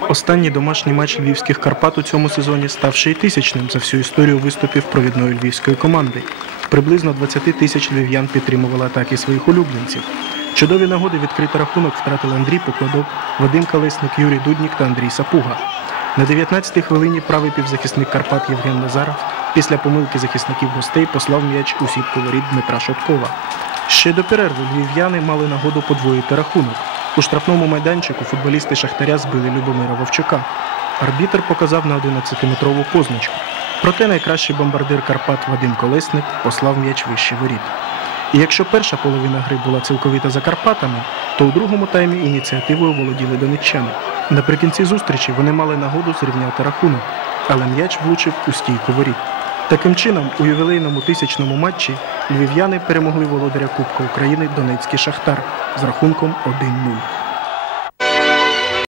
Останній домашній матч львівських Карпат у цьому сезоні ставши й тисячним за всю історію виступів провідної львівської команди. Приблизно 20 тисяч львів'ян підтримували атаки своїх улюбленців. Чудові нагоди відкрити рахунок втратили Андрій Покладок, Вадим Колесник, Юрій Дуднік та Андрій Сапуга. На 19-й хвилині правий півзахисник Карпат Євген Назаров після помилки захисників гостей послав м'яч у сітку воріт Дмитра Шоткова. Ще до перерви львів'яни мали нагоду подвоїти рахунок. У штрафному майданчику футболісти Шахтаря збили Любомира Вовчука. Арбітер показав на 11-метрову позначку. Проте найкращий бомбардир Карпат Вадим Колесник послав м'яч вище воріт. І якщо перша половина гри була цілковіта за Карпатами, то у другому таймі ініціативою володіли донеччани. Наприкінці зустрічі вони мали нагоду зрівняти рахунок, але м'яч влучив у стійку воріт. Таким чином, у ювілейному тисячному матчі львів'яни перемогли володаря Кубка України Донецький Шахтар з рахунком 1-0.